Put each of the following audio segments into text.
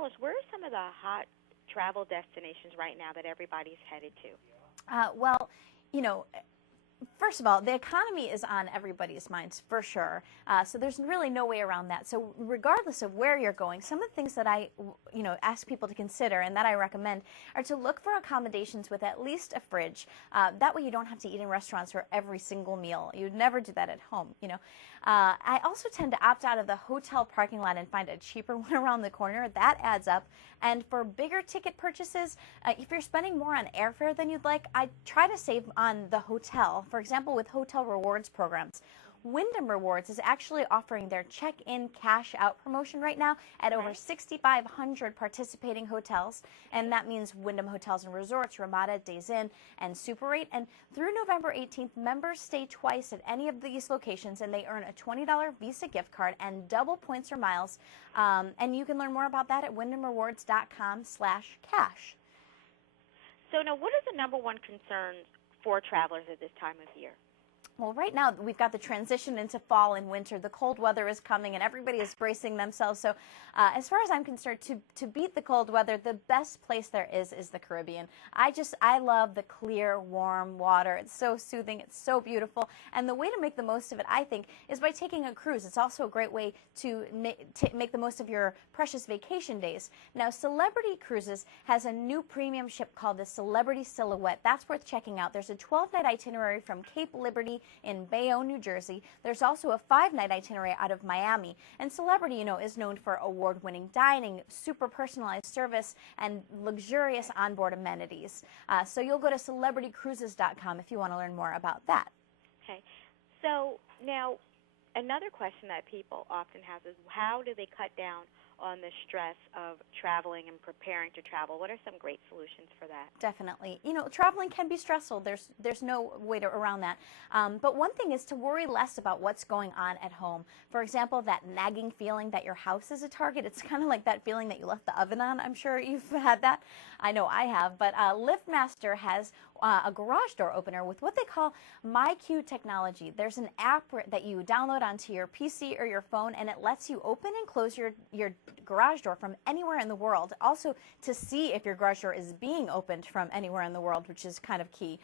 tell us, where are some of the hot travel destinations right now that everybody's headed to? Well, you know, first of all, the economy is on everybody's minds for sure. So there's really no way around that. So regardless of where you're going, some of the things that I, ask people to consider and that I recommend are to look for accommodations with at least a fridge. That way you don't have to eat in restaurants for every single meal. You'd never do that at home. I also tend to opt out of the hotel parking lot and find a cheaper one around the corner. That adds up. And for bigger ticket purchases, if you're spending more on airfare than you'd like, I try to save on the hotel. For example, with hotel rewards programs, Wyndham Rewards is actually offering their check-in cash-out promotion right now at over 6,500 participating hotels, and that means Wyndham Hotels and Resorts, Ramada, Days Inn, and Super 8. And through November 18th, members stay twice at any of these locations, and they earn a $20 Visa gift card and double points or miles. And you can learn more about that at wyndhamrewards.com/cash. So now, what is the number one concern for travelers at this time of year? Well, right now we've got the transition into fall and winter. The cold weather is coming and everybody is bracing themselves. So as far as I'm concerned, to beat the cold weather, the best place there is the Caribbean. I love the clear, warm water. It's so soothing. It's so beautiful. And the way to make the most of it, I think, is by taking a cruise. It's also a great way to make the most of your precious vacation days. Now, Celebrity Cruises has a new premium ship called the Celebrity Silhouette. That's worth checking out. There's a 12-night itinerary from Cape Liberty in Bayonne, New Jersey. There's also a 5-night itinerary out of Miami. And Celebrity, is known for award-winning dining, super personalized service, and luxurious onboard amenities. So you'll go to celebritycruises.com if you want to learn more about that. Okay. So now, another question that people often have is, how do they cut down on the stress of traveling and preparing to travel? What are some great solutions for that? Definitely. Traveling can be stressful. There's no way around that. But one thing is to worry less about what's going on at home. For example, that nagging feeling that your house is a target. It's kind of like that feeling that you left the oven on. I'm sure you've had that. I know I have. But LiftMaster has a garage door opener with what they call MyQ technology. There's an app that you download onto your PC or your phone, and it lets you open and close your garage door from anywhere in the world. Also, to see if your garage door is being opened from anywhere in the world, which is kind of key.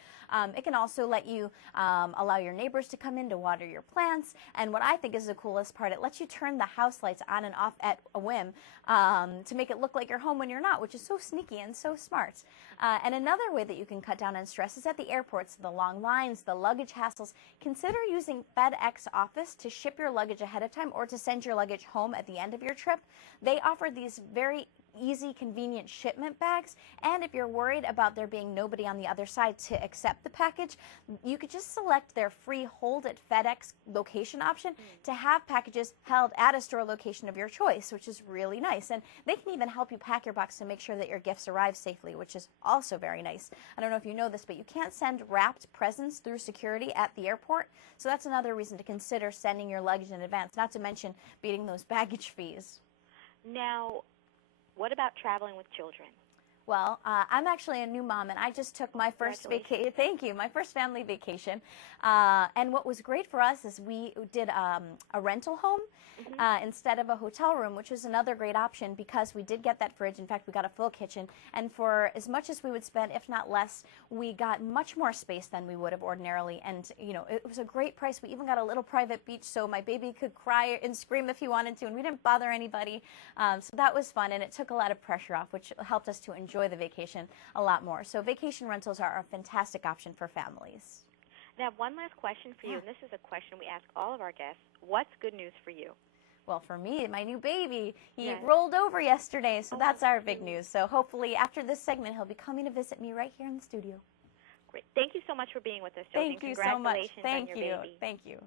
It can also let you allow your neighbors to come in to water your plants. And what I think is the coolest part, it lets you turn the house lights on and off at a whim to make it look like you're home when you're not, which is so sneaky and so smart. And another way that you can cut down on stress is at the airports. The long lines, the luggage hassles. Consider using FedEx Office to ship your luggage ahead of time or to send your luggage home at the end of your trip. They offer these very easy, convenient shipment bags, and if you're worried about there being nobody on the other side to accept the package, you could just select their free Hold at FedEx location option to have packages held at a store location of your choice, which is really nice. And they can even help you pack your box to make sure that your gifts arrive safely, which is also very nice. I don't know if you know this, but you can't send wrapped presents through security at the airport, so that's another reason to consider sending your luggage in advance, not to mention beating those baggage fees. Now, what about traveling with children? Well, I'm actually a new mom, and I just took my first vacation. Thank you, my first family vacation. And what was great for us is we did a rental home instead of a hotel room, which was another great option because we did get that fridge. In fact, we got a full kitchen, and for as much as we would spend, if not less, we got much more space than we would have ordinarily. And it was a great price. We even got a little private beach, so my baby could cry and scream if he wanted to, and we didn't bother anybody. So that was fun, and it took a lot of pressure off, which helped us to enjoy the vacation a lot more. So vacation rentals are a fantastic option for families. Now, one last question for you, and this is a question we ask all of our guests. What's good news for you? Well, for me, my new baby, he rolled over yesterday, so that's our big news. So hopefully after this segment, he'll be coming to visit me right here in the studio. Great. Thank you so much for being with us, Josey. Thank you so much. Congratulations on your baby. Thank you.